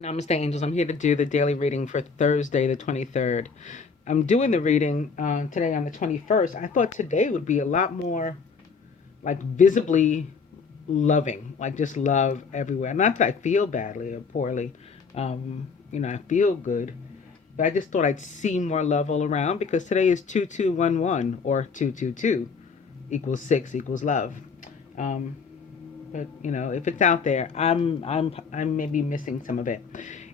Namaste, angels. I'm here to do the daily reading for Thursday, the 23rd. I'm doing the reading today on the 21st. I thought today would be a lot more like visibly loving, like just love everywhere. Not that I feel badly or poorly, I feel good, but I just thought I'd see more love all around because today is 2211 or 222 equals 6 equals love. Um, but if it's out there, I'm maybe missing some of it.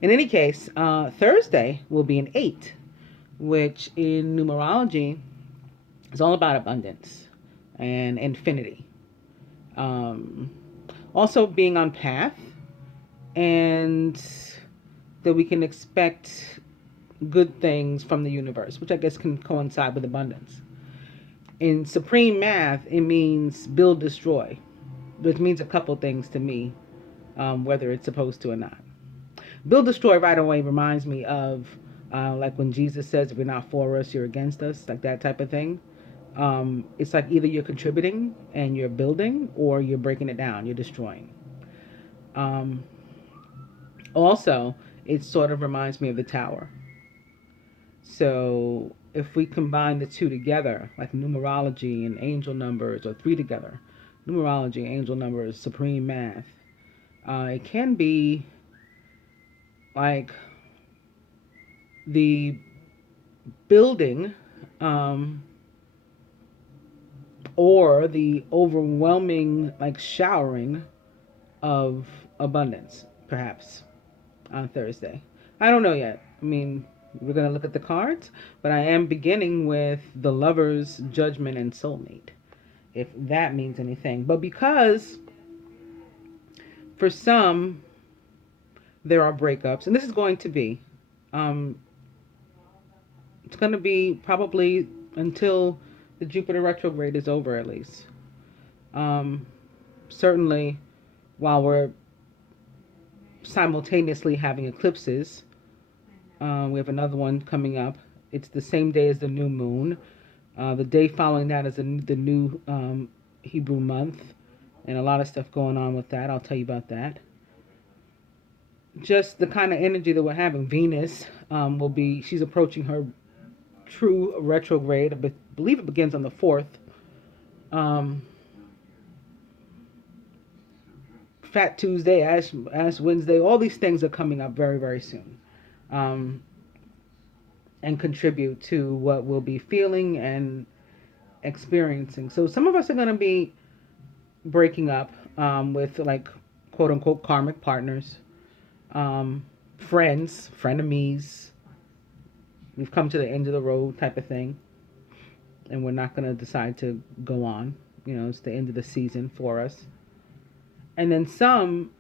In any case, Thursday will be an 8, which in numerology is all about abundance and infinity. Um, Also being on path, and that we can expect good things from the universe, which I guess can coincide with abundance. In supreme math, it means build, destroy, which means a couple things to me, whether it's supposed to or not. Build, destroy right away reminds me of like when Jesus says, if you're not for us, you're against us, like that type of thing. It's like either you're contributing and you're building, or you're breaking it down, you're destroying. Um, Also, it sort of reminds me of the tower. So if we combine the two together, like numerology and angel numbers, or three together, numerology, angel numbers, supreme math, it can be like the building, um, or the overwhelming, like showering of abundance, perhaps on Thursday. I don't know yet. I mean, we're going to look at the cards, but I am beginning with the Lover's, Judgment, and Soulmate, if that means anything. But because for some, there are breakups, and this is going to be, um, it's going to be probably until the Jupiter retrograde is over, at least. Um, Certainly, while we're simultaneously having eclipses, we have another one coming up. It's the same day as the new moon. The day following that is the new Hebrew month, and a lot of stuff going on with that. I'll tell you about that. Just the kind of energy that we're having. Venus she's approaching her true retrograde. I believe it begins on the 4th. Um, Fat Tuesday, Ash Wednesday, all these things are coming up very, very soon. Um, and contribute to what we'll be feeling and experiencing. So some of us are going to be breaking up with, like, quote unquote karmic partners, friends, frenemies. We've come to the end of the road type of thing, and we're not going to decide to go on. It's the end of the season for us. And then some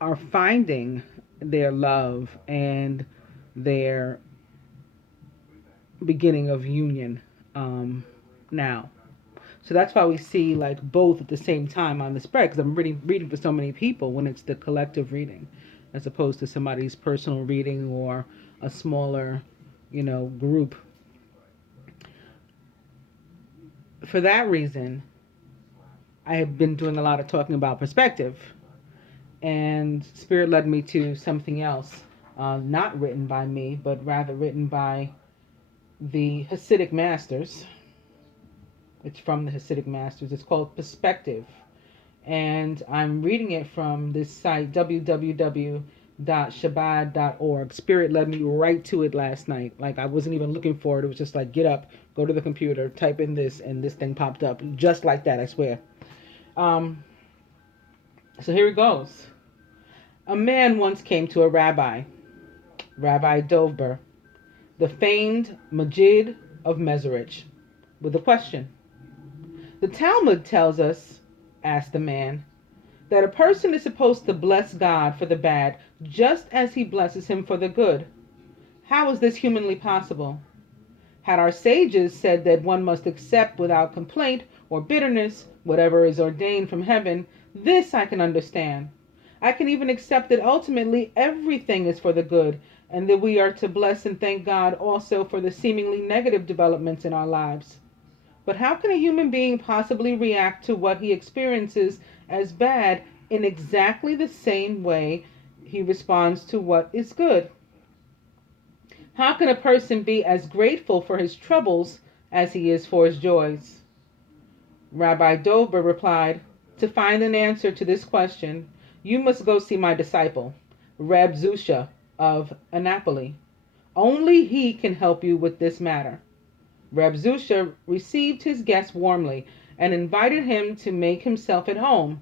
are finding their love and their beginning of union now. So that's why we see like both at the same time on the spread, because I'm reading for so many people when it's the collective reading, as opposed to somebody's personal reading or a smaller, group. For that reason, I have been doing a lot of talking about perspective, and Spirit led me to something else, not written by me, but rather written by the Hasidic masters. It's from the Hasidic masters. It's called Perspective. And I'm reading it from this site, www.shabbat.org. Spirit led me right to it last night. Like, I wasn't even looking for it. It was just like, get up, go to the computer, type in this, and this thing popped up. Just like that, I swear. Um, so here it goes. A man once came to a rabbi, Rabbi Dovber, the famed Majid of Mezerich, with a question. The Talmud tells us, asked the man, that a person is supposed to bless God for the bad just as he blesses him for the good. How is this humanly possible? Had our sages said that one must accept without complaint or bitterness whatever is ordained from heaven, this I can understand. I can even accept that ultimately everything is for the good, and that we are to bless and thank God also for the seemingly negative developments in our lives. But how can a human being possibly react to what he experiences as bad in exactly the same way he responds to what is good. How can a person be as grateful for his troubles as he is for his joys? Rabbi Dover replied, to find an answer to this question, you must go see my disciple, Reb Zusha of Annapolis. Only he can help you with this matter. Reb Zusha received his guest warmly and invited him to make himself at home.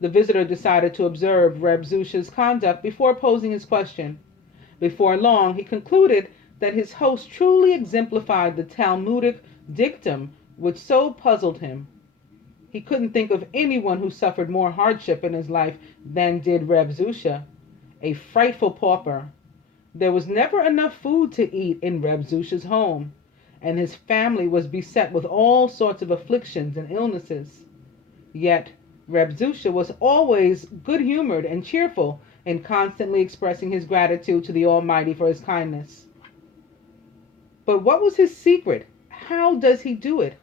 The visitor decided to observe Reb Zusha's conduct before posing his question. Before long, he concluded that his host truly exemplified the Talmudic dictum which so puzzled him. He couldn't think of anyone who suffered more hardship in his life than did Reb Zusha, a frightful pauper. There was never enough food to eat in Reb Zusha's home, and his family was beset with all sorts of afflictions and illnesses. Yet Reb Zusha was always good-humored and cheerful, and constantly expressing his gratitude to the Almighty for his kindness. But what was his secret? How does he do it?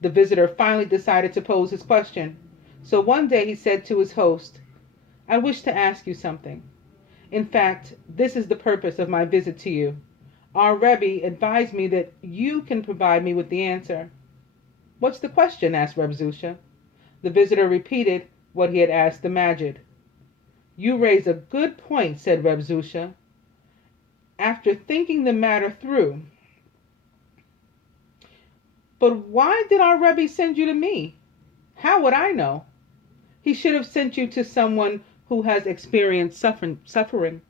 The visitor finally decided to pose his question. So one day he said to his host, I wish to ask you something. In fact, this is the purpose of my visit to you. Our Rebbe advised me that you can provide me with the answer. What's the question? Asked Reb Zusha. The visitor repeated what he had asked the Majid. You raise a good point, said Reb Zusha. After thinking the matter through, but why did our Rebbe send you to me? How would I know? He should have sent you to someone who has experienced suffering.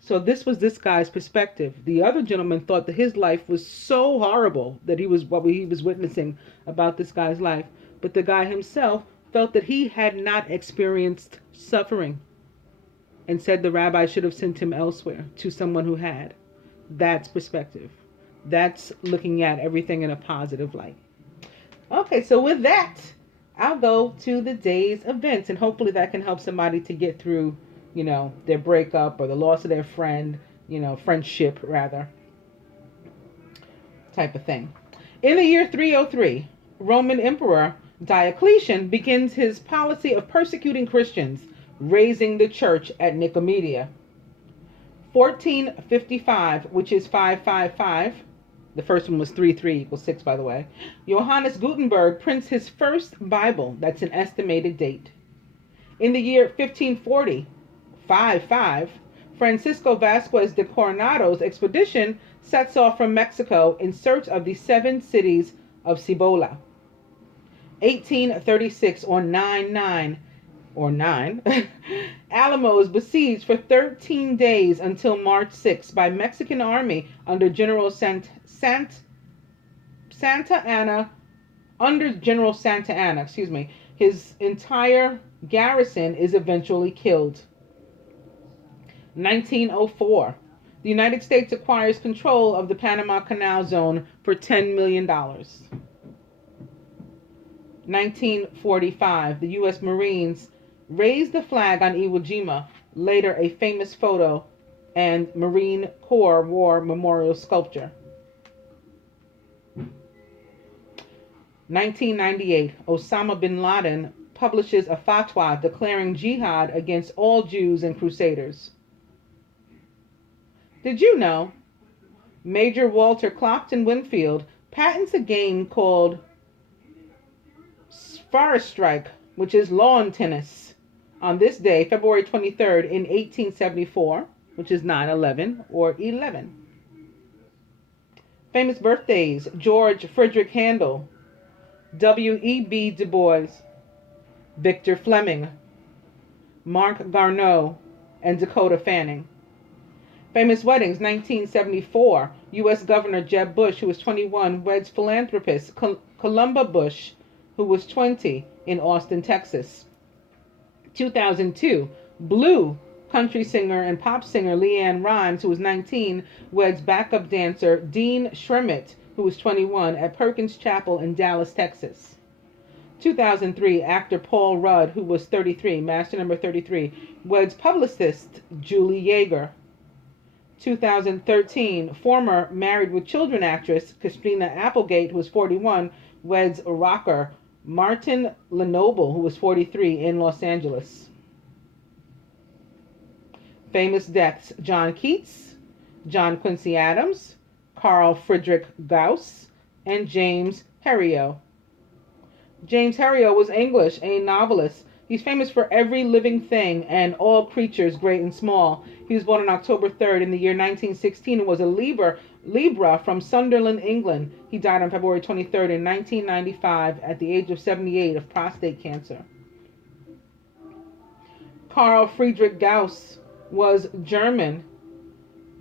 So this was this guy's perspective. The other gentleman thought that his life was so horrible that what he was witnessing about this guy's life. But the guy himself felt that he had not experienced suffering and said the rabbi should have sent him elsewhere to someone who had. That's perspective. That's looking at everything in a positive light. Okay, so with that, I'll go to the day's events, and hopefully that can help somebody to get through, their breakup or the loss of their friend, friendship rather, type of thing. In the year 303, Roman Emperor Diocletian begins his policy of persecuting Christians, raising the church at Nicomedia. 1455, which is 555. The first one was 33 equals 6, by the way. Johannes Gutenberg prints his first Bible. That's an estimated date. In the year 1540, 55, Francisco Vasquez de Coronado's expedition sets off from Mexico in search of the 7 cities of Cibola. 1836, on 9/9, Alamo is besieged for 13 days until March 6 by Mexican army under General Santa Anna. His entire garrison is eventually killed. 1904, the United States acquires control of the Panama Canal Zone for $10 million. 1945, the U.S. Marines raised the flag on Iwo Jima, later a famous photo and Marine Corps War Memorial sculpture. 1998, Osama bin Laden publishes a fatwa declaring jihad against all Jews and Crusaders. Did you know Major Walter Clopton Winfield patents a game called Forest Strike, which is lawn tennis, on this day, February 23rd, in 1874, which is 9/11 or 11. Famous birthdays: George Frederick Handel, W.E.B. Du Bois, Victor Fleming, Mark Garneau, and Dakota Fanning. Famous weddings: 1974, U.S. Governor Jeb Bush, who was 21, weds philanthropist Columba Bush, who was 20, in Austin, Texas. 2002, Blue country singer and pop singer Leanne Rimes, who was 19, weds backup dancer Dean Shremmett, who was 21, at Perkins Chapel in Dallas, Texas. 2003, actor Paul Rudd, who was 33, master number 33, weds publicist Julie Yeager. 2013, former Married with Children actress Christina Applegate, who was 41, weds rocker Martin Lenoble, who was 43, in Los Angeles. Famous deaths: John Keats, John Quincy Adams, Carl Friedrich Gauss, and James Herriot. James Herriot was English, a novelist. He's famous for Every Living Thing and All Creatures, Great and Small. He was born on October 3rd in the year 1916 and was a Libra from Sunderland, England. He died on February 23rd in 1995 at the age of 78 of prostate cancer. Carl Friedrich Gauss was German.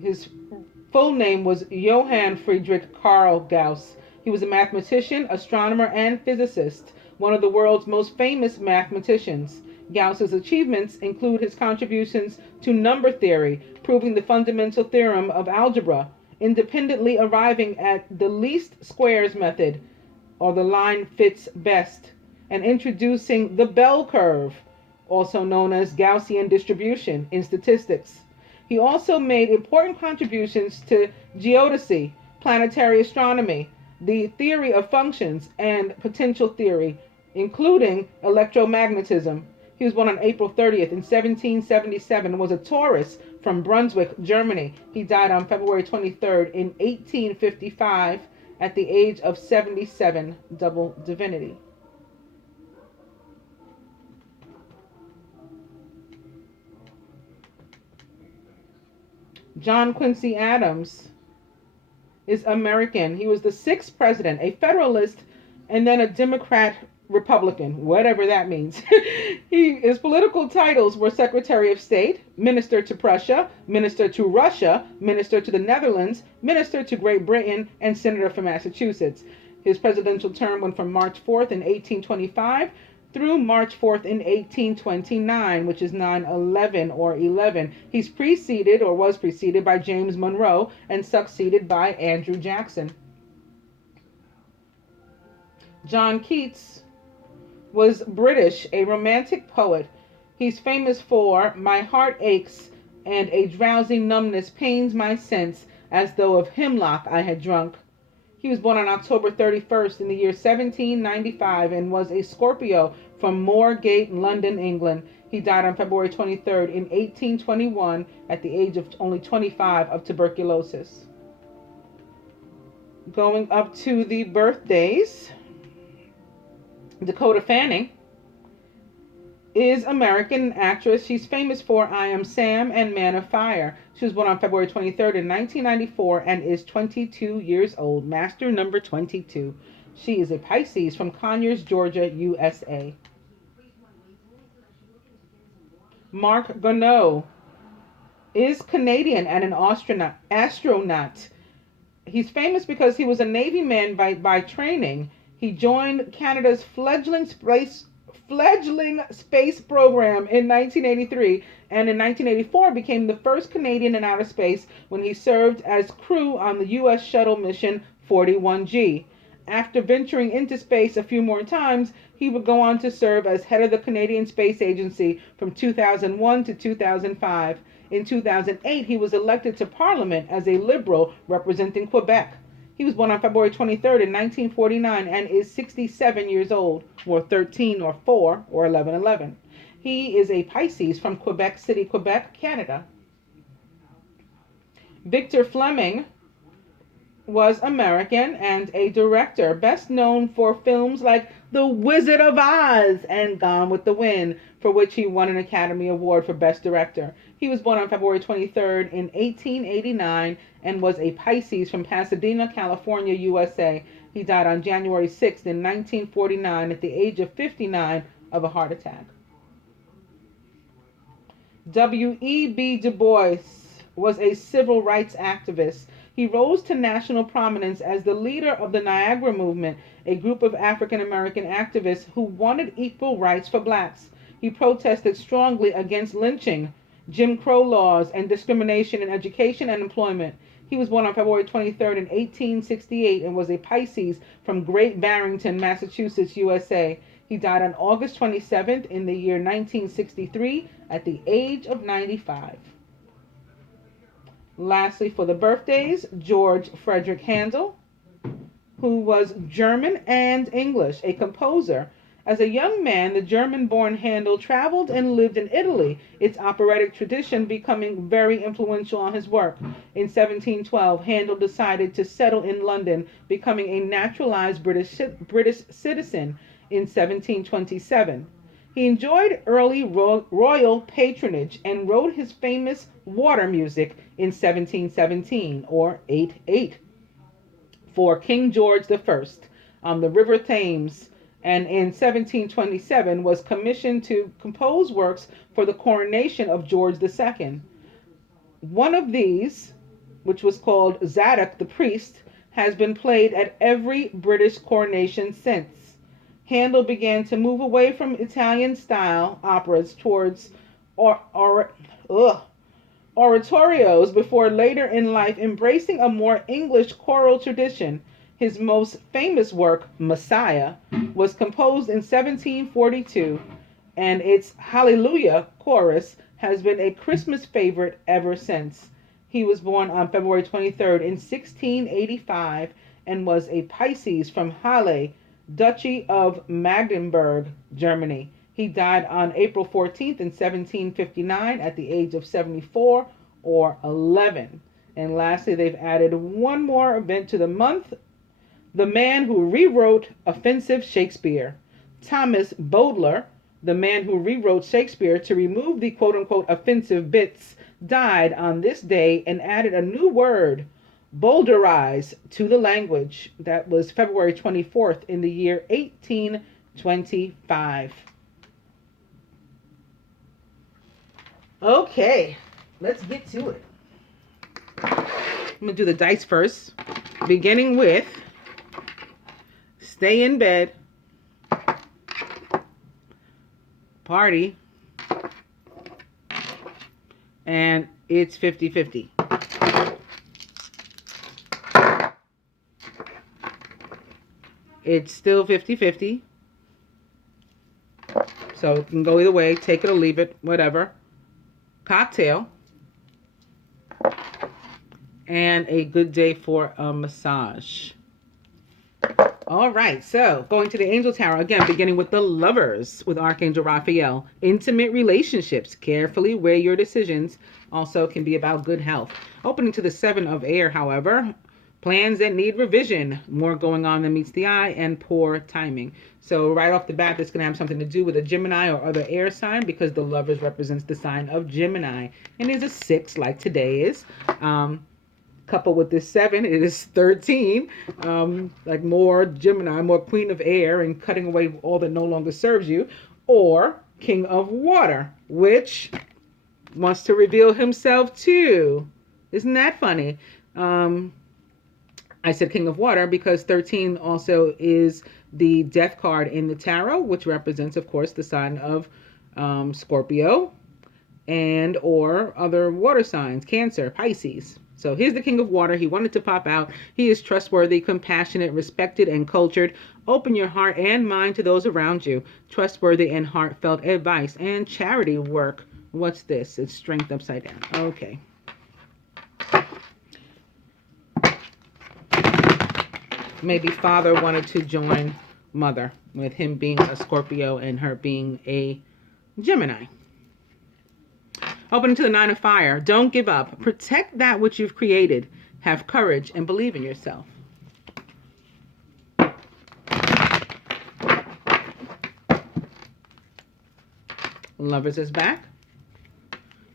His full name was Johann Friedrich Karl Gauss. He was a mathematician, astronomer, and physicist, one of the world's most famous mathematicians. Gauss's achievements include his contributions to number theory, proving the fundamental theorem of algebra, independently arriving at the least squares method, or the line fits best, and introducing the bell curve, also known as Gaussian distribution, in statistics. He also made important contributions to geodesy, planetary astronomy, the theory of functions, and potential theory, including electromagnetism. He was born on April 30th in 1777 and was a Taurus from Brunswick, Germany. He died on February 23rd in 1855 at the age of 77, double divinity. John Quincy Adams is American. He was the sixth president, a Federalist, and then a Democrat Republican, whatever that means. His political titles were Secretary of State, Minister to Prussia, Minister to Russia, Minister to the Netherlands, Minister to Great Britain, and Senator for Massachusetts. His presidential term went from March 4th in 1825 through March 4th in 1829, which is 9/11 or 11. He's preceded or was preceded by James Monroe and succeeded by Andrew Jackson. John Keats was British, a romantic poet. He's famous for "My heart aches, and a drowsy numbness pains my sense, as though of hemlock I had drunk." He was born on October 31st in the year 1795 and was a Scorpio from Moorgate, London, England. He died on February 23rd in 1821 at the age of only 25 of tuberculosis. Going up to the birthdays, Dakota Fanning is American actress. She's famous for I Am Sam and Man of Fire. She was born on February 23rd in 1994 and is 22 years old. Master number 22. She is a Pisces from Conyers, Georgia, USA. Mark Garneau is Canadian and an astronaut. He's famous because he was a Navy man by training. He joined Canada's fledgling space program in 1983 and in 1984 became the first Canadian in outer space when he served as crew on the U.S. shuttle mission 41G. After venturing into space a few more times, he would go on to serve as head of the Canadian Space Agency from 2001 to 2005. In 2008, he was elected to Parliament as a Liberal representing Quebec. He was born on February 23rd in 1949 and is 67 years old, or 13 or 4 or 11/11. He is a Pisces from Quebec City, Quebec, Canada. Victor Fleming was American and a director, best known for films like The Wizard of Oz and Gone with the Wind, for which he won an Academy Award for Best Director. He was born on February 23rd in 1889 and was a Pisces from Pasadena, California, USA. He died on January 6th in 1949 at the age of 59 of a heart attack. W.E.B. Du Bois was a civil rights activist. He rose to national prominence as the leader of the Niagara Movement, a group of African American activists who wanted equal rights for blacks. He protested strongly against lynching, Jim Crow laws, and discrimination in education and employment. He was born on February 23rd in 1868 and was a Pisces from Great Barrington, Massachusetts, USA. He died on August 27th in the year 1963 at the age of 95. Lastly, for the birthdays, George Frederick Handel, who was German and English, a composer As a young man, the German-born Handel traveled and lived in Italy, its operatic tradition becoming very influential on his work. In 1712, Handel decided to settle in London, becoming a naturalized British citizen in 1727. He enjoyed early royal patronage and wrote his famous water music in 1717, or 8/8, for King George I on the River Thames, and in 1727 was commissioned to compose works for the coronation of George II. One of these, which was called Zadok the Priest, has been played at every British coronation since. Handel began to move away from Italian-style operas towards oratorios before later in life embracing a more English choral tradition. His most famous work, Messiah, was composed in 1742, and its Hallelujah chorus has been a Christmas favorite ever since. He was born on February 23rd in 1685 and was a Pisces from Halle, Duchy of Magdeburg, Germany. He died on April 14th in 1759 at the age of 74 or 11. And lastly, they've added one more event to the month. The man who rewrote offensive Shakespeare. Thomas Bowdler, the man who rewrote Shakespeare to remove the quote-unquote offensive bits, died on this day and added a new word, boulderize, to the language. That was February 24th in the year 1825. Okay, let's get to it. I'm going to do the dice first, beginning with stay in bed, party, and it's 50-50. It's still 50-50. So it can go either way. Take it or leave it, whatever. Cocktail. And a good day for a massage. All right, so going to the Angel Tarot, again, beginning with the Lovers with Archangel Raphael. Intimate relationships. Carefully weigh your decisions. Also can be about good health. Opening to the Seven of Air, however. Plans that need revision. More going on than meets the eye, and poor timing. So right off the bat, this can have something to do with a Gemini or other air sign, because the Lovers represents the sign of Gemini. And is a 6 like today is. Coupled with this 7, it is 13. Like more Gemini, more Queen of Air, and cutting away all that no longer serves you. Or King of Water, which wants to reveal himself too. Isn't that funny? I said King of Water because 13 also is the death card in the tarot, which represents, of course, the sign of Scorpio and or other water signs, Cancer, Pisces. So here's the King of Water. He wanted to pop out. He is trustworthy, compassionate, respected, and cultured. Open your heart and mind to those around you. Trustworthy and heartfelt advice and charity work. What's this? It's strength upside down. Okay. Maybe father wanted to join mother, with him being a Scorpio and her being a Gemini. Open to the Nine of Fire. Don't give up. Protect that which you've created. Have courage and believe in yourself. Lovers is back.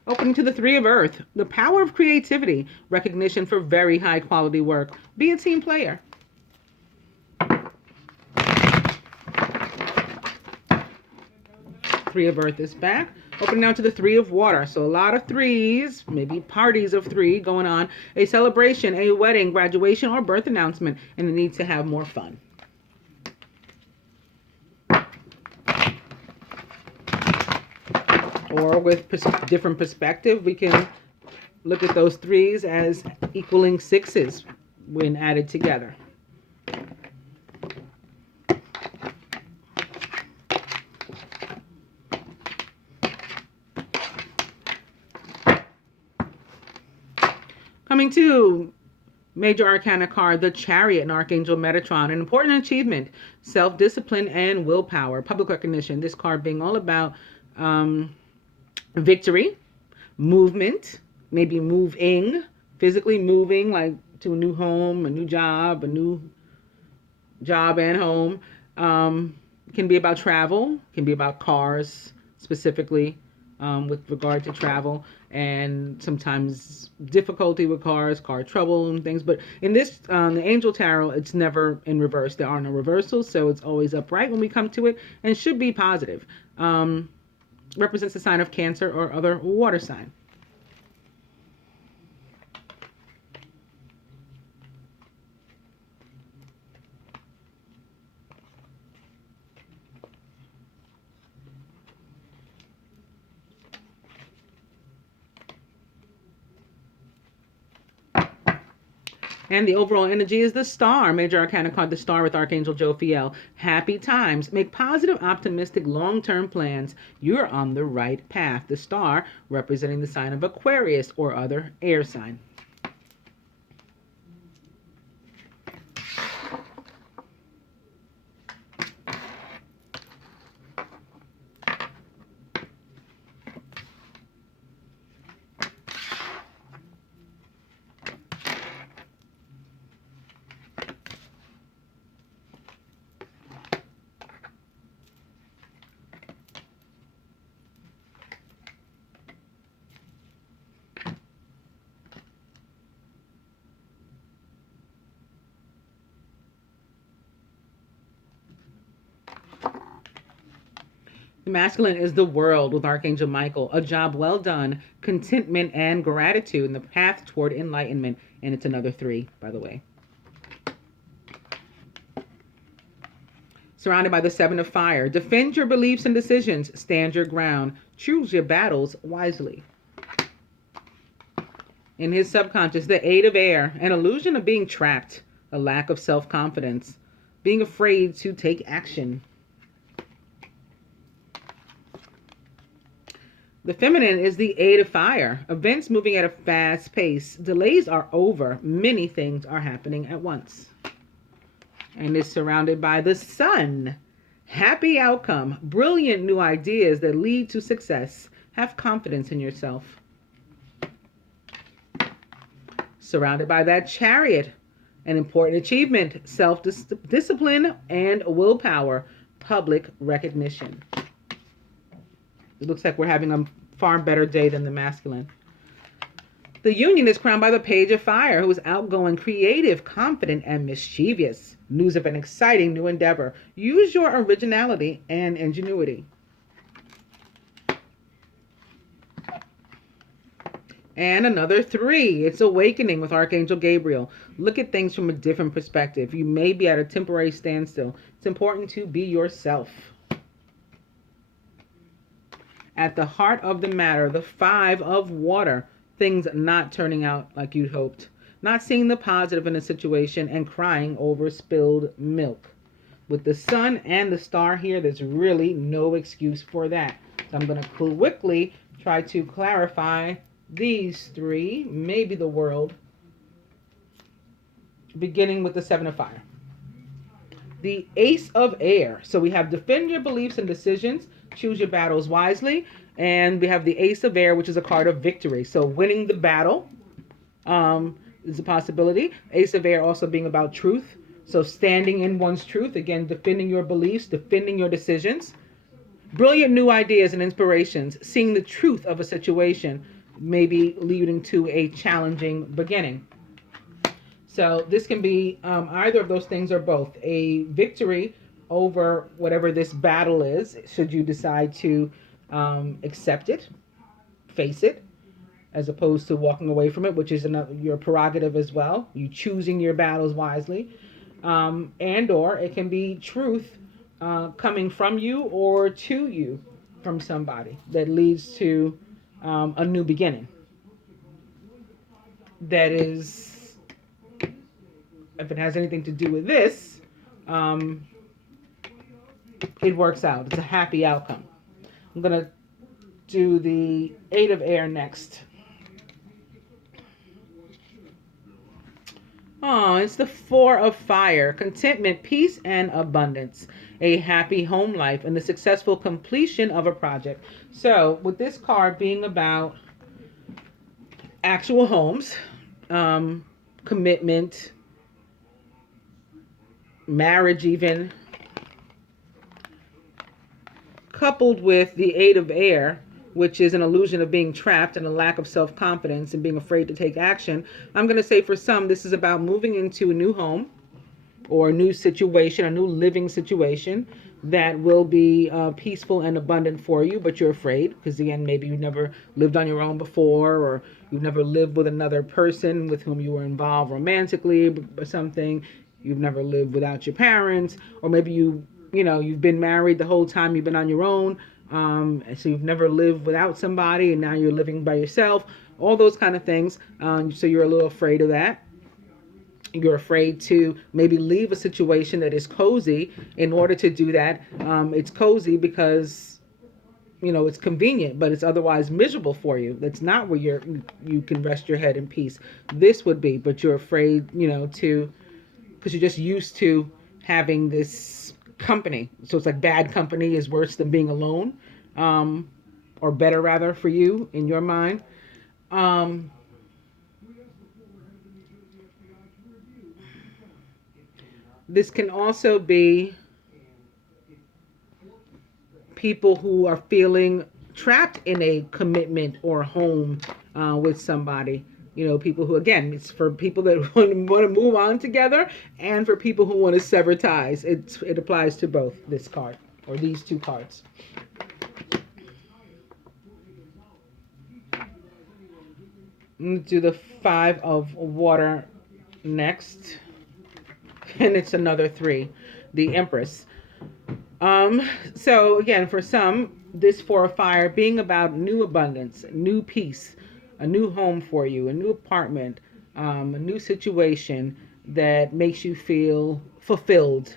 Opening to the Three of Earth. The power of creativity. Recognition for very high quality work. Be a team player. Three of Earth is back. Opening now to the Three of Water. So a lot of threes, maybe parties of three going on. A celebration, a wedding, graduation, or birth announcement, and the need to have more fun. Or with different perspective, we can look at those threes as equaling sixes when added together. Coming to Major Arcana card, the Chariot, and Archangel Metatron. An important achievement, self-discipline and willpower. Public recognition. This card being all about victory, movement, maybe moving, physically moving, like to a new home, a new job and home. Can be about travel, can be about cars specifically, with regard to travel, and sometimes difficulty with cars, car trouble and things. But in this, the Angel Tarot, it's never in reverse. There are no reversals, so it's always upright when we come to it, and should be positive. Represents the sign of Cancer or other water sign. And the overall energy is the Star. Major Arcana card, the Star with Archangel Jophiel. Happy times. Make positive, optimistic, long-term plans. You're on the right path. The Star representing the sign of Aquarius or other air sign. The masculine is the World with Archangel Michael. A job well done, contentment and gratitude in the path toward enlightenment. And it's another 3, by the way. Surrounded by the 7 of Fire. Defend your beliefs and decisions. Stand your ground. Choose your battles wisely. In his subconscious, the 8 of Air. An illusion of being trapped. A lack of self-confidence. Being afraid to take action. The feminine is the 8 of Fire. Events moving at a fast pace. Delays are over. Many things are happening at once. And is surrounded by the Sun. Happy outcome. Brilliant new ideas that lead to success. Have confidence in yourself. Surrounded by that Chariot. An important achievement. Self-discipline and willpower. Public recognition. It looks like we're having a far better day than the masculine. The Union is crowned by the Page of Fire, who is outgoing, creative, confident, and mischievous. News of an exciting new endeavor. Use your originality and ingenuity. And another 3. It's Awakening with Archangel Gabriel. Look at things from a different perspective. You may be at a temporary standstill. It's important to be yourself. At the heart of the matter, the 5 of Water. Things not turning out like you'd hoped. Not seeing the positive in a situation and crying over spilled milk. With the Sun and the Star here, there's really no excuse for that. So I'm going to quickly try to clarify these 3, maybe the world, beginning with the 7 of Fire. The Ace of Air. So we have defend your beliefs and decisions. Choose your battles wisely. And we have the Ace of Air, which is a card of victory. So winning the battle is a possibility. Ace of Air also being about truth. So standing in one's truth. Again, defending your beliefs, defending your decisions. Brilliant new ideas and inspirations. Seeing the truth of a situation, maybe leading to a challenging beginning. So this can be either of those things or both. A victory over whatever this battle is, should you decide to accept it, face it, as opposed to walking away from it, which is your prerogative as well. You choosing your battles wisely. And or it can be truth coming from you or to you from somebody that leads to a new beginning. That is, if it has anything to do with this, it works out. It's a happy outcome. I'm going to do the 8 of Air next. Oh, it's the Four of Fire. Contentment, peace, and abundance. A happy home life and the successful completion of a project. So, with this card being about actual homes, commitment, marriage, even, coupled with the Eight of Air, which is an illusion of being trapped and a lack of self-confidence and being afraid to take action, I'm going to say for some, this is about moving into a new home or a new situation, a new living situation that will be peaceful and abundant for you, but you're afraid because, again, maybe you've never lived on your own before, or you've never lived with another person with whom you were involved romantically or something. You've never lived without your parents, or maybe you've been married the whole time you've been on your own. So you've never lived without somebody, and now you're living by yourself. All those kind of things. So you're a little afraid of that. You're afraid to maybe leave a situation that is cozy. In order to do that, it's cozy because it's convenient, but it's otherwise miserable for you. That's not where you can rest your head in peace. This would be, but you're afraid, because you're just used to having this company. So it's like bad company is worse than being alone, or better rather for you in your mind. This can also be people who are feeling trapped in a commitment or home with somebody. People who, again, it's for people that want to move on together and for people who want to sever ties. It applies to both, this card, or these two cards. Let's do the Five of Water next. And it's another three, the Empress. So again, for some, this Four of Fire being about new abundance, new peace, a new home for you, a new apartment, a new situation that makes you feel fulfilled.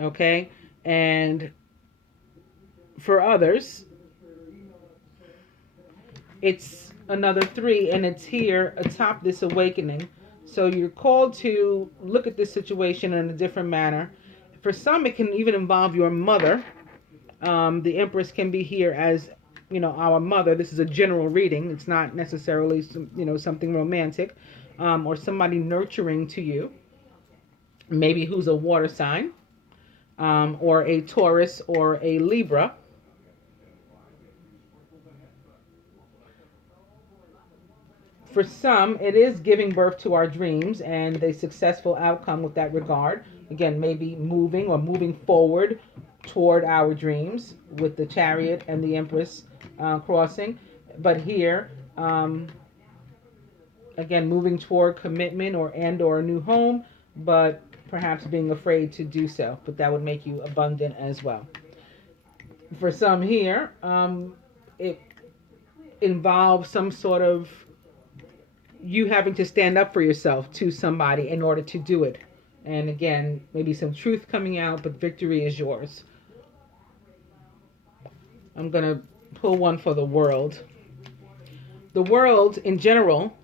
Okay? And for others, it's another three, and it's here atop this awakening. So you're called to look at this situation in a different manner. For some, it can even involve your mother. The Empress can be here as, our mother. This is a general reading. It's not necessarily, something romantic, or somebody nurturing to you. Maybe who's a water sign, or a Taurus or a Libra. For some, it is giving birth to our dreams and a successful outcome with that regard. Again, maybe moving forward toward our dreams with the Chariot and the Empress crossing. But here, again, moving toward commitment or a new home, but perhaps being afraid to do so. But that would make you abundant as well. For some here, it involves some sort of you having to stand up for yourself to somebody in order to do it. And again, maybe some truth coming out, but victory is yours. I'm going to pull one for the world. The world in general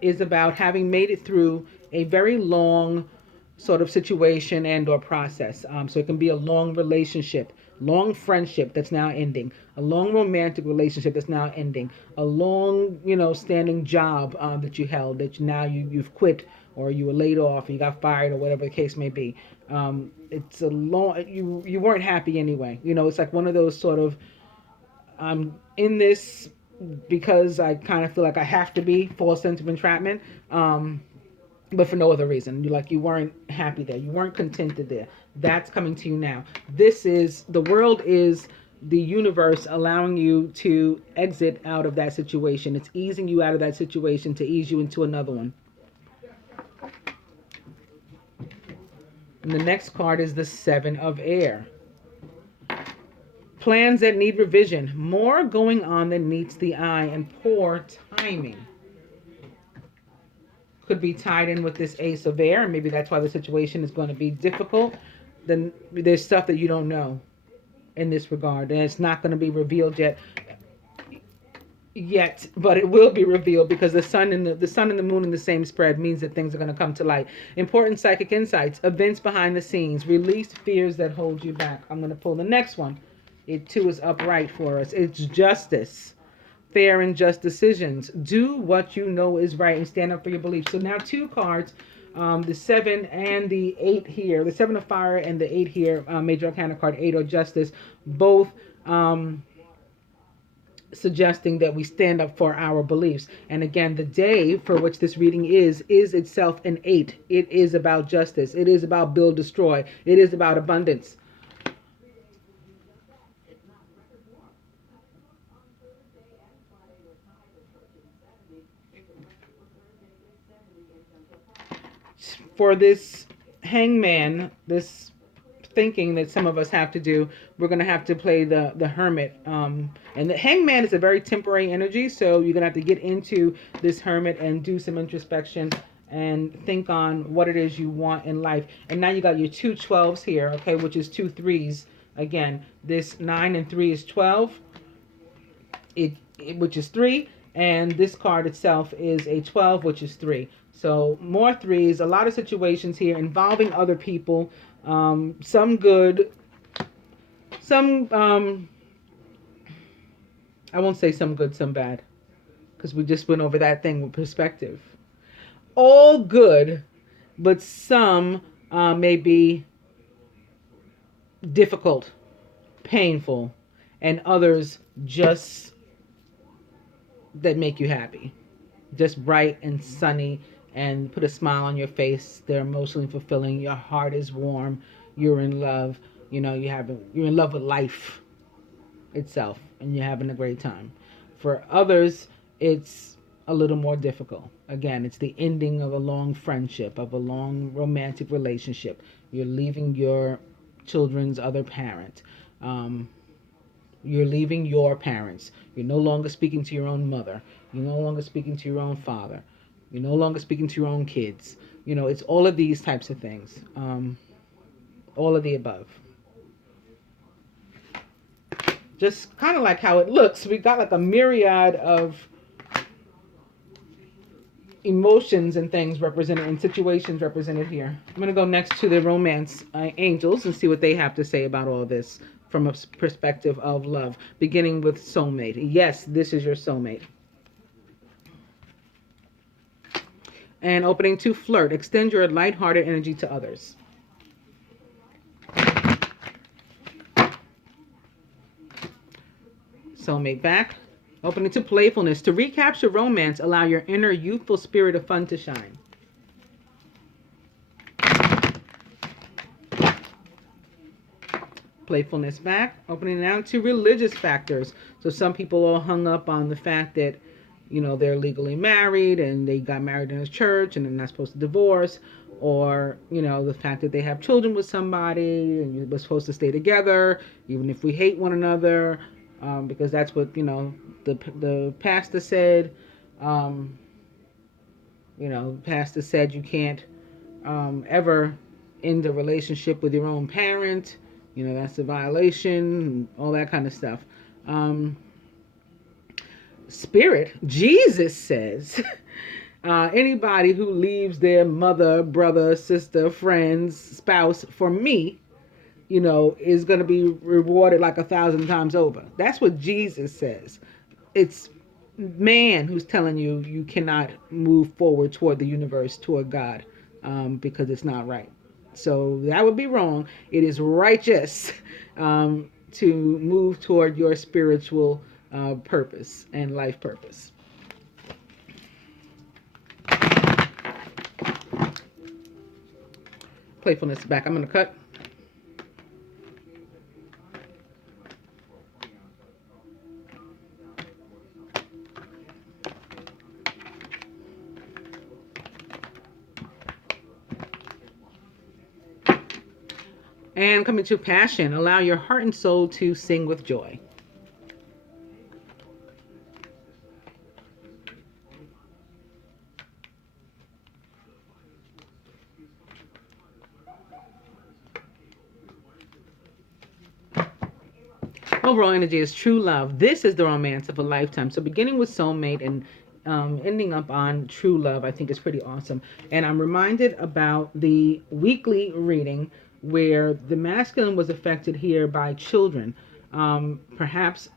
is about having made it through a very long sort of situation and or process. So it can be a long relationship, long friendship that's now ending, a long romantic relationship that's now ending, a long, standing job that you held that now you've quit, or you were laid off and you got fired, or whatever the case may be. It's a long, you weren't happy anyway. It's like one of those sort of, I'm in this because I kind of feel like I have to be, false sense of entrapment. But for no other reason. You weren't happy there. You weren't contented there. That's coming to you now. The world is the universe allowing you to exit out of that situation. It's easing you out of that situation to ease you into another one. And the next card is the Seven of Air. Plans that need revision. More going on than meets the eye, and poor timing. Could be tied in with this Ace of Air, and maybe that's why the situation is going to be difficult. Then there's stuff that you don't know in this regard, and it's not going to be revealed yet. yet, but it will be revealed because the sun and the moon in the same spread means that things are going to come to light. Important psychic insights, events behind the scenes, release fears that hold you back. I'm going to pull the next one. It too is upright for us. It's justice, fair and just decisions. Do what you know is right and stand up for your beliefs. So now two cards, the 7 and the 8 here, the 7 of fire and the 8 here, major arcana card 8 or justice, both suggesting that we stand up for our beliefs. And again, the day for which this reading is itself an 8. It is about justice. It is about build, destroy. It is about abundance. For this hangman, this thinking that some of us have to do, we're going to have to play the hermit. And the hangman is a very temporary energy, so you're going to have to get into this hermit and do some introspection and think on what it is you want in life. And now you got your 2 12s here, okay, which is 2 3s. Again, this 9 and 3 is 12, which is 3, and this card itself is a 12, which is 3. So more 3s, a lot of situations here involving other people, some good, some, I won't say some good, some bad, because we just went over that thing with perspective. All good, but some may be difficult, painful, and others just that make you happy. Just bright and sunny and put a smile on your face. They're emotionally fulfilling. Your heart is warm. You're in love. You know, you're in love with life itself and you're having a great time. For others, it's a little more difficult. Again, it's the ending of a long friendship, of a long romantic relationship. You're leaving your children's other parent. You're leaving your parents. You're no longer speaking to your own mother. You're no longer speaking to your own father. You're no longer speaking to your own kids. You know, it's all of these types of things. All of the above. Just kind of like how it looks. We got like a myriad of emotions and things represented and situations represented here. I'm going to go next to the romance angels and see what they have to say about all this from a perspective of love, beginning with soulmate. Yes, this is your soulmate. And opening to flirt. Extend your lighthearted energy to others. Soulmate back. Opening to playfulness. To recapture romance, allow your inner youthful spirit of fun to shine. Playfulness back. Opening now to religious factors. So some people are hung up on the fact that, you know, they're legally married and they got married in a church and they're not supposed to divorce. Or, you know, the fact that they have children with somebody and you're supposed to stay together, even if we hate one another. Because that's what, you know, the pastor said. You know, the pastor said you can't ever end a relationship with your own parent. You know, that's a violation and all that kind of stuff. Spirit, Jesus says, anybody who leaves their mother, brother, sister, friends, spouse for me, you know, is going to be rewarded like 1,000 times over. That's what Jesus says. It's man who's telling you you cannot move forward toward the universe, toward God, because it's not right. So that would be wrong. It is righteous to move toward your spiritual purpose and life purpose. Playfulness back. I'm going to cut. And coming to passion, allow your heart and soul to sing with joy. overall energy is true love. This is the romance of a lifetime. So beginning with soulmate and ending up on true love, I think is pretty awesome. And I'm reminded about the weekly reading where the masculine was affected here by children. Perhaps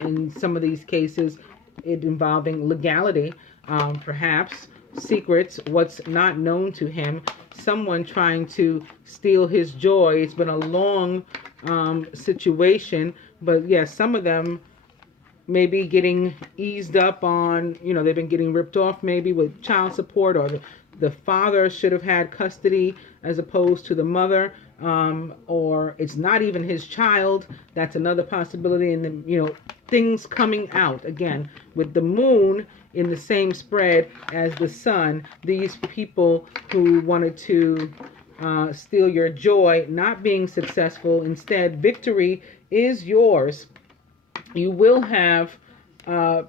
in some of these cases, it involving legality, perhaps secrets, what's not known to him, someone trying to steal his joy. It's been a long situation, but yes, some of them maybe getting eased up on, they've been getting ripped off maybe with child support, or the father should have had custody as opposed to the mother, or it's not even his child. That's another possibility. And then, things coming out again with the moon in the same spread as the sun. These people who wanted to steal your joy, not being successful. Instead, victory is yours. You will have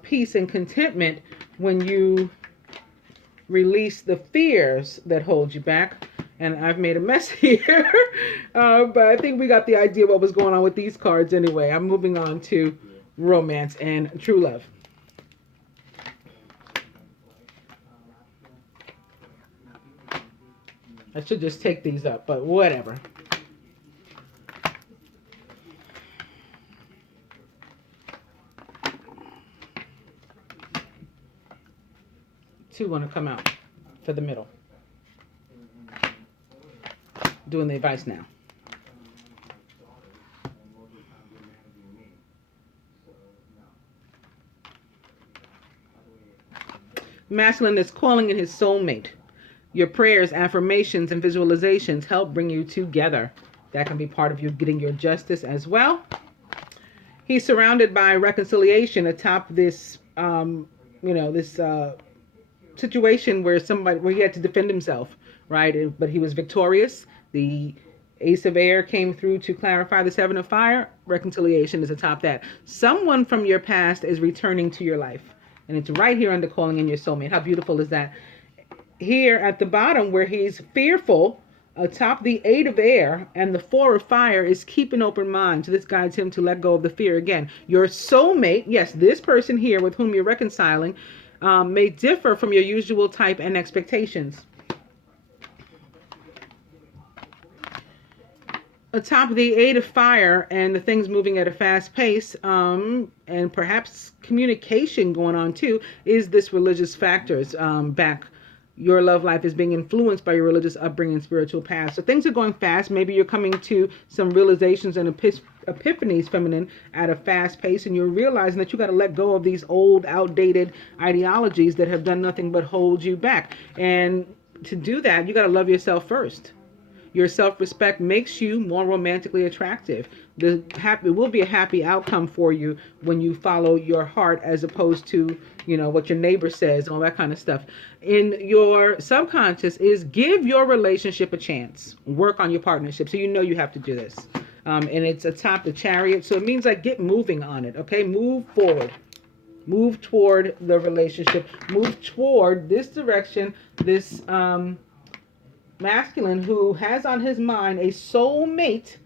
peace and contentment when you release the fears that hold you back. And I've made a mess here, but I think we got the idea what was going on with these cards anyway. I'm moving on to romance and true love. I should just take these up, but whatever. Two want to come out for the middle. Doing the advice now. Masculine is calling in his soulmate. Your prayers, affirmations, and visualizations help bring you together. That can be part of you getting your justice as well. He's surrounded by reconciliation atop this, this situation where he had to defend himself, right? But he was victorious. The Ace of Air came through to clarify the Seven of Fire. Reconciliation is atop that. Someone from your past is returning to your life. And it's right here under calling in your soulmate. How beautiful is that? Here at the bottom where he's fearful, atop the Eight of Air and the Four of Fire is keep an open mind. So this guides him to let go of the fear. Again, your soulmate, yes, this person here with whom you're reconciling, may differ from your usual type and expectations. Atop the Eight of Fire and the things moving at a fast pace, and perhaps communication going on too, is this religious factors back. Your love life is being influenced by your religious upbringing and spiritual past. So things are going fast. Maybe you're coming to some realizations and epiphanies, feminine, at a fast pace, and you're realizing that you got to let go of these old, outdated ideologies that have done nothing but hold you back. And to do that, you got to love yourself first. Your self-respect makes you more romantically attractive. It will be a happy outcome for you when you follow your heart as opposed to, what your neighbor says, all that kind of stuff. In your subconscious is give your relationship a chance. Work on your partnership. So you have to do this. And it's atop the Chariot. So it means like get moving on it. Okay, move forward. Move toward the relationship. Move toward this direction. This masculine who has on his mind a soulmate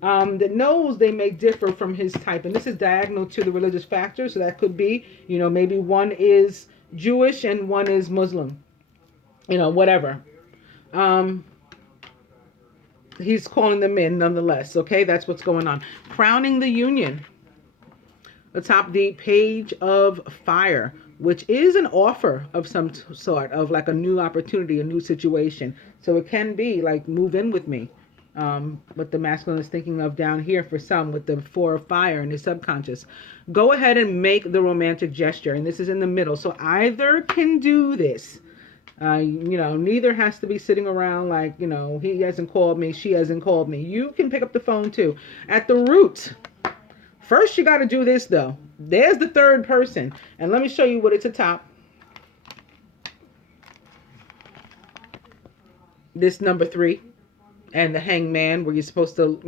that knows they may differ from his type. And this is diagonal to the religious factor. So that could be, maybe one is Jewish and one is Muslim. Whatever. He's calling them in nonetheless. Okay, that's what's going on. Crowning the union. Atop the Page of Fire, which is an offer of some sort of like a new opportunity, a new situation. So it can be like, move in with me. What the masculine is thinking of down here for some with the Four of Fire in his subconscious. Go ahead and make the romantic gesture. And this is in the middle. So either can do this. Neither has to be sitting around like, he hasn't called me, she hasn't called me. You can pick up the phone too. At the root. First, you got to do this, though. There's the third person. And let me show you what it's atop. This number 3. And the Hangman, where you're supposed to,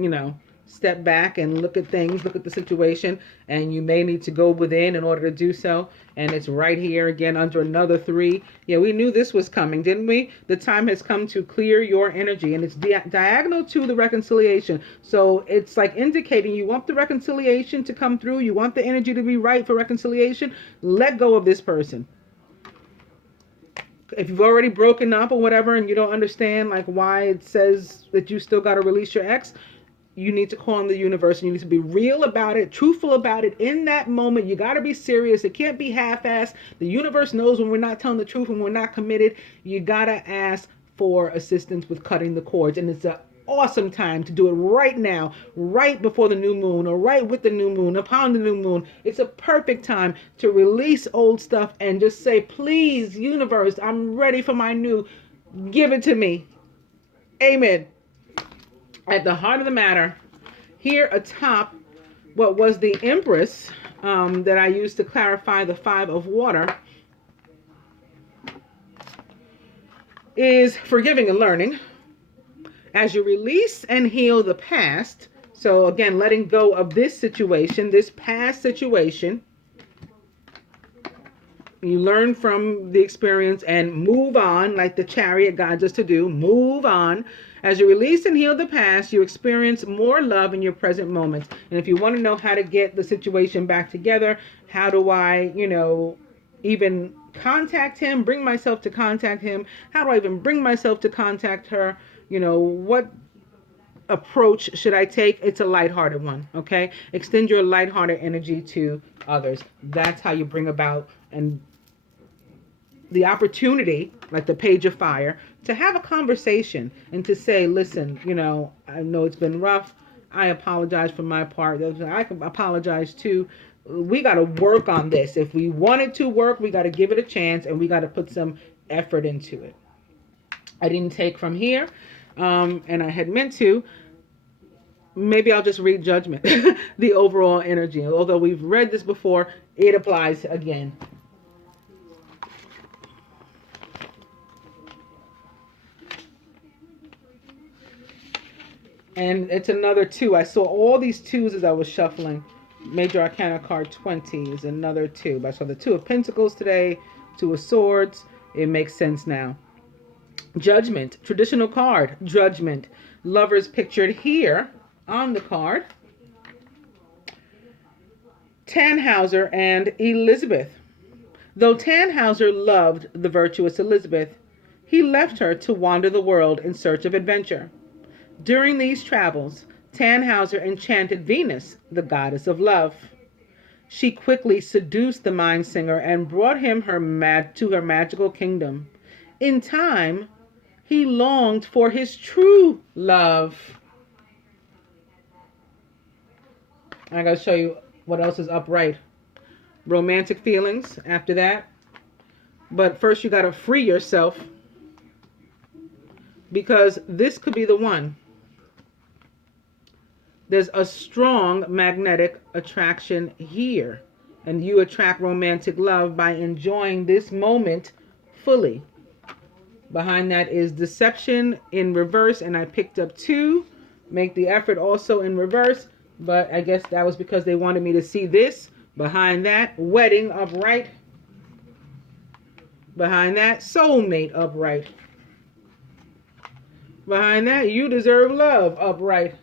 step back and look at things, look at the situation, and you may need to go within in order to do so. And it's right here again under another 3. Yeah, we knew this was coming, didn't we? The time has come to clear your energy, and it's diagonal to the reconciliation. So it's like indicating you want the reconciliation to come through. You want the energy to be right for reconciliation. Let go of this person. If you've already broken up or whatever and you don't understand like why it says that you still got to release your ex, you need to call on the universe, and you need to be real about it, truthful about it in that moment. You got to be serious. It can't be half-assed. The universe knows when we're not telling the truth, when we're not committed. You got to ask for assistance with cutting the cords, and it's an awesome time to do it right now, right before the new moon, or right with the new moon, upon the new moon. It's a perfect time to release old stuff and just say, please, universe, I'm ready for my new. Give it to me. Amen. At the heart of the matter, here atop what was the Empress that I used to clarify the 5 of water is forgiving and learning. As you release and heal the past, so again, letting go of this situation, this past situation, you learn from the experience and move on, like the Chariot guides us to do. Move on. As you release and heal the past, you experience more love in your present moments. And if you want to know how to get the situation back together, how do I, even contact him, bring myself to contact him? How do I even bring myself to contact her? What approach should I take? It's a lighthearted one, okay? Extend your lighthearted energy to others. That's how you bring about and the opportunity, like the Page of Fire, to have a conversation and to say, listen, I know it's been rough. I apologize for my part. I can apologize too. We got to work on this. If we want it to work, we got to give it a chance, and we got to put some effort into it. I didn't take from here, and I had meant to. Maybe I'll just read Judgment, the overall energy. Although we've read this before, it applies again. And it's another 2. I saw all these 2s as I was shuffling. Major Arcana card 20 is another 2. But I saw the 2 of Pentacles today, 2 of Swords. It makes sense now. Judgment, traditional card, Judgment. Lovers pictured here on the card. Tannhauser and Elizabeth. Though Tannhauser loved the virtuous Elizabeth, he left her to wander the world in search of adventure. During these travels, Tannhauser enchanted Venus, the goddess of love. She quickly seduced the mind singer and brought him to her magical kingdom. In time, he longed for his true love. I gotta show you what else is upright. Romantic feelings after that. But first you gotta free yourself, because this could be the one. There's a strong magnetic attraction here, and you attract romantic love by enjoying this moment fully. Behind that is deception in reverse, and I picked up 2. Make the effort also in reverse, but I guess that was because they wanted me to see this. Behind that, wedding upright. Behind that, soulmate upright. Behind that, you deserve love upright.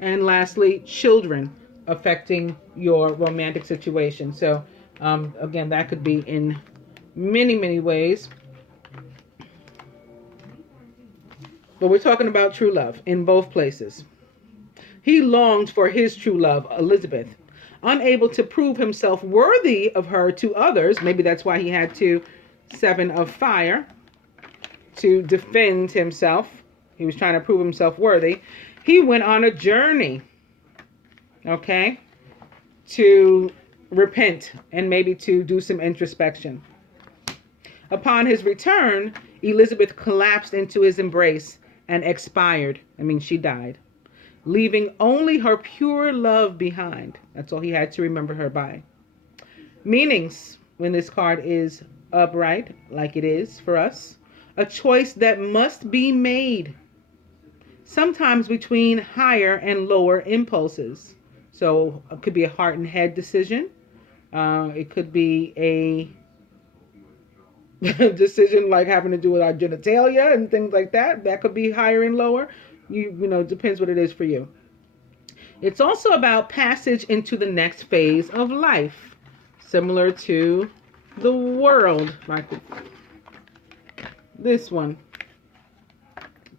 And lastly, children affecting your romantic situation. So again, that could be in many, many ways. But we're talking about true love in both places. He longed for his true love, Elizabeth. Unable to prove himself worthy of her to others, maybe that's why he had 7 of fire to defend himself. He was trying to prove himself worthy. He went on a journey, okay, to repent and maybe to do some introspection. Upon his return, Elizabeth collapsed into his embrace and expired. She died, leaving only her pure love behind. That's all he had to remember her by. Meanings when this card is upright, like it is for us. A choice that must be made. sometimes between higher and lower impulses. So it could be a heart and head decision. It could be a decision like having to do with our genitalia and things like that. That could be higher and lower. You know, depends what it is for you. It's also about passage into the next phase of life, similar to the world, like this one.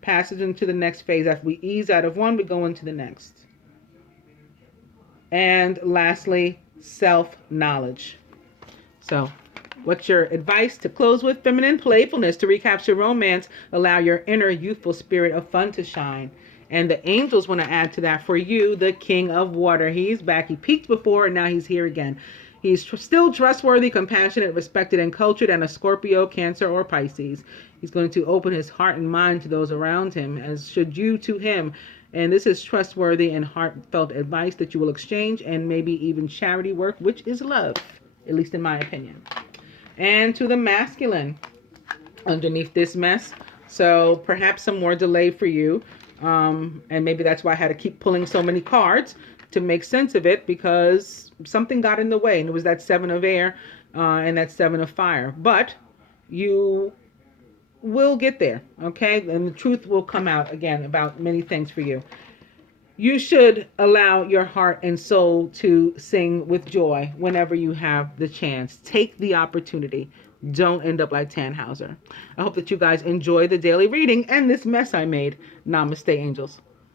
Passage into the next phase. After we ease out of one, we go into the next. And lastly, self-knowledge. So, what's your advice to close with? Feminine playfulness to recapture romance. Allow your inner youthful spirit of fun to shine. And the angels want to add to that for you, the King of Water. He's back. He peaked before and now he's here again. He's still trustworthy, compassionate, respected, and cultured, and a Scorpio, Cancer, or Pisces. He's going to open his heart and mind to those around him, as should you to him. And this is trustworthy and heartfelt advice that you will exchange, and maybe even charity work, which is love, at least in my opinion. And to the masculine underneath this mess. So perhaps some more delay for you. And maybe that's why I had to keep pulling so many cards to make sense of it, because something got in the way, and it was that 7 of air and that 7 of fire. But you will get there, okay? And the truth will come out again about many things for you. You should allow your heart and soul to sing with joy whenever you have the chance. Take the opportunity. Don't end up like Tannhauser. I hope that you guys enjoy the daily reading and this mess I made. Namaste, angels.